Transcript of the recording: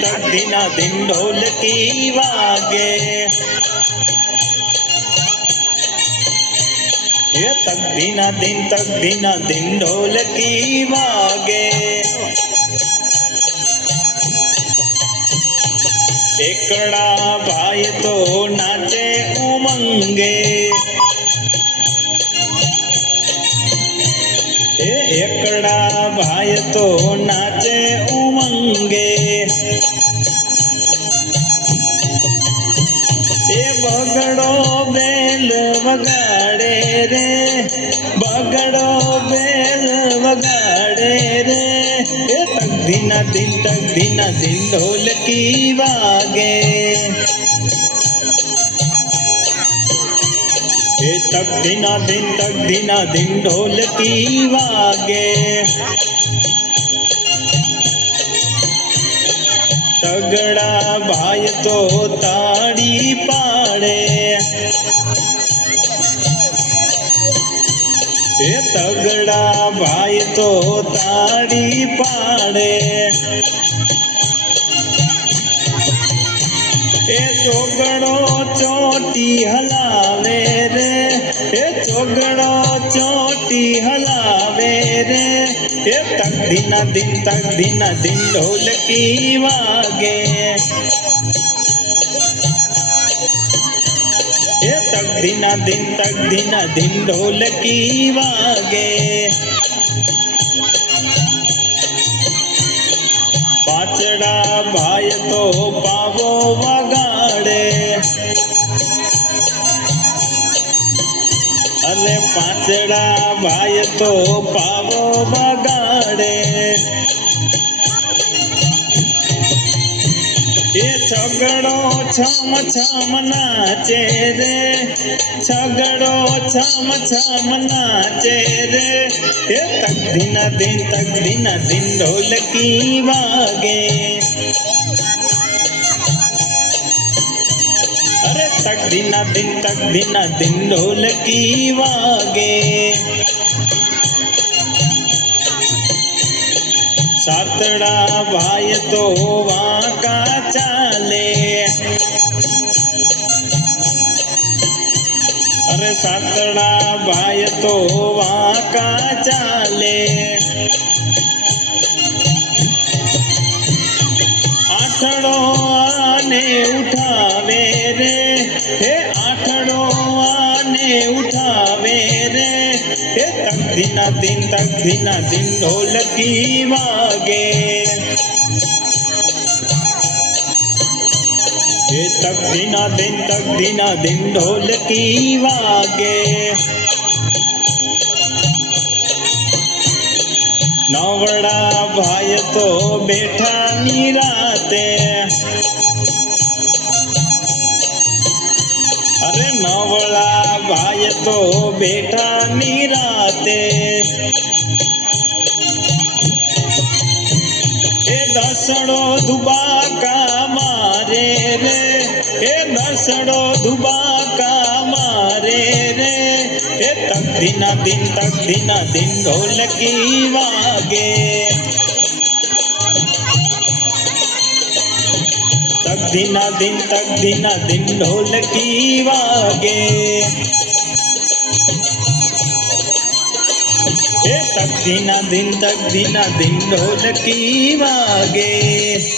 तक दिना दिन ढोलकी वागे। ये तक दिना दिन ढोलकी वागे। एकड़ा भाई तो नाचे उमंगे। एकड़ा भाई तो नाचे उमंगे। बगड़ो बेल वगाड़े रे, बगड़ो बेल वगाड़े रे। तक दिना दिन ढोलकी वागे। तक दिना दिन ढोलकी वागे। तगड़ा भाई तो ताड़ी पाड़े। तगड़ा भाई तो ताड़ी पाड़े। चोगड़ो चोटी हलावे रे, चोगड़ो चोटी हलावे रे। तक दिना दिन ढोलकी वागे। तक दिना दिन ढोलकी वागे। पाचड़ा भाई तो पावो वगाड़े। अरे पाचड़ा भाई तो पावो वगाड़े। छगड़ो छम छम नाचे रे, छगड़ो छम छम नाचे रे। तक दिना दिन ढोलकी वागे। अरे तक दिना दिन ढोलकी वागे। सातड़ा भाई तो वाका चाले। अरे सातड़ा भाई तो वाका चाले। आठड़ो आने उठावे रे, आठड़ो आने उठावे रे। तक दिना दिन ढोलकी वागे। तक दिना दिन ढोलकी वागे। नवड़ा भाई तो बैठा निराते। अरे नवड़ा भाई तो बैठा निराते। दसड़ो दुबाका मारे रे, दसड़ो दुबाका मारे रे। तक दिना दिन ढोलकी वागे। तक दिना दिन ढोलकी वागे। तक दिना दिन ढोलकी वागे।